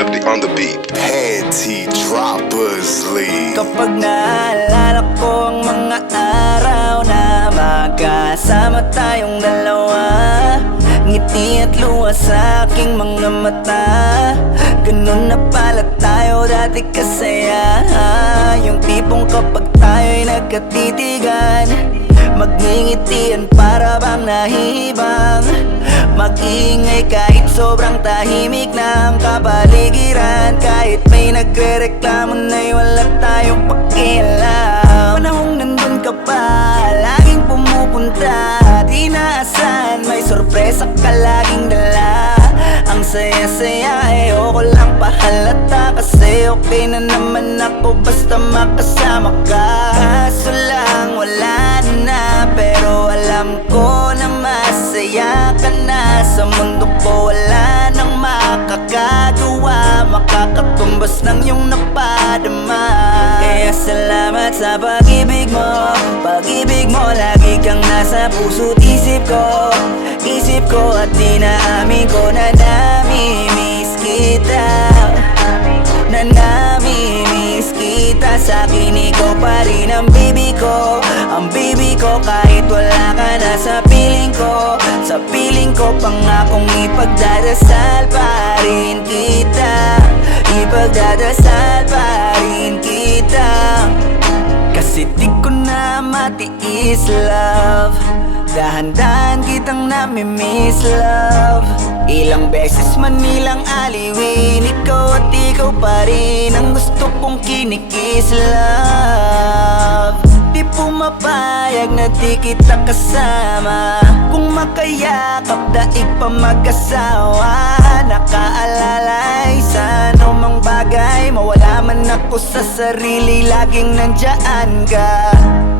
Lefty on the beat. Panty Droppers League. Kapag naalala ko ang mga araw na magkasama tayong dalawa, ngiti at luha sa aking mga mata. Ganun na pala tayo dati kasaya. Yung tipong kapag tayo'y nagkatitigan, magngingitian para bang nahihibang. Mag-iingay kahit sobrang tahimik na ang kapaligiran. Kahit may nagre-reklamo na'y wala tayong pakialam. Panahong nandun ka pa, laging pumupunta. Di naasahan, may sorpresa ka laging dala. Ang saya-saya, ayoko lang pahalata. Kasi okay na naman ako basta makasama ka. Kaso lang wala na, pero alam ko na masaya ka na. Sa mundo ko wala nang makakagawa, makakatumbas ng iyong napadama. Kaya salamat sa pag-ibig mo. Pag-ibig mo, lagi kang nasa puso't isip ko. Isip ko at inaamin ko na namimiss kita. Na namimiss kita. Sa'kin ikaw pa rin ang baby ko. Ang baby ko kahit wala ka na sa piling ko. Sa piling ko pangakong ipagdadasal pa rin kita. Ipagdadasal pa rin kita. Kasi di ko na matiis, love. Dahan-dahan kitang namimiss, love. Ilang beses man nilang aliwin, ikaw at ikaw pa rin ang gusto kong kinikis, love. Di pumapayag na di kita kasama. Kung makayakap daig pa mag-asawa. Nakaalalay sa anumang bagay, mawala man ako sa sarili, laging nandyan ka.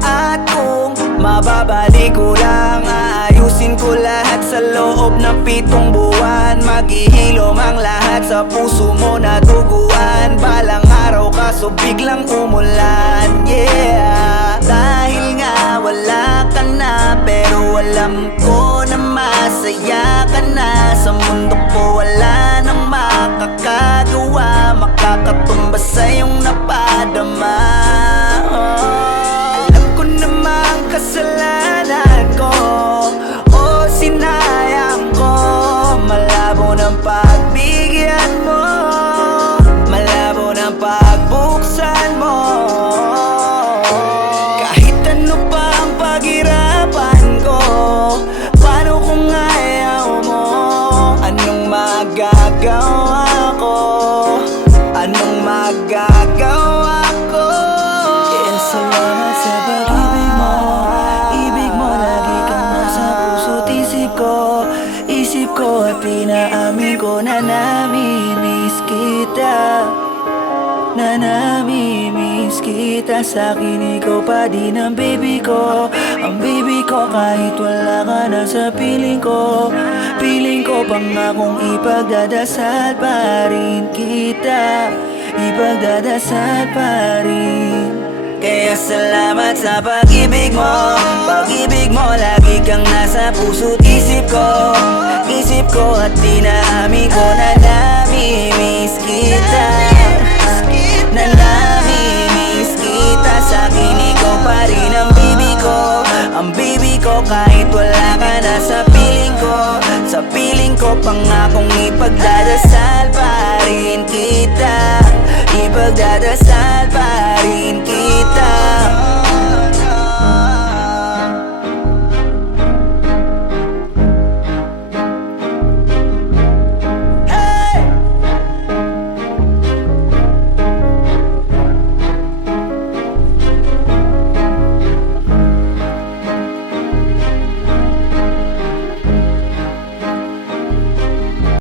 At kung mababalik ko lang, aayusin ko lahat sa loob ng 7 buwan. Maghihilom ang lahat sa puso mo na duguan. Balang araw kaso biglang umulan, yeah. Dahil nga wala ka na, pero alam ko na masaya ka na. Sa mundo ko wala nang makakagawa, makakatumbas sa iyong napadama. Alam ko namang kasalanan ko, o sinayang ko. Malabo ng pagbigyan mo, malabo ng pagbuksan mo. Kahit ano pa ang paghirapan ko, paano kung ayaw mo? Anong magagawa ko? Anong magagawa ko? Kaya salamat sa pag-ibig mo. Ibig mo lagi kang nasa puso't isip ko. Isip ko at pinaamin ko na namimiss kita. Na namimiss kita. Sa'kin ikaw pa din ang baby ko. Ang baby ko kahit wala ka na sa piling ko. Piling ko pangakong ipagdadasal pa rin kita. Ipagdadasal pa rin. Kaya salamat sa pag-ibig mo. Pag-ibig mo lagi kang nasa puso't isip ko. Isip ko at inaamin ko na namimiss kita. Na namimiss kita. Sa'kin ikaw pa rin ang baby ko. Ang baby ko kahit wala ka na sa piling ko. Sa piling ko pangakong ipagdadasal pa rin kita. Ipagdadasal pa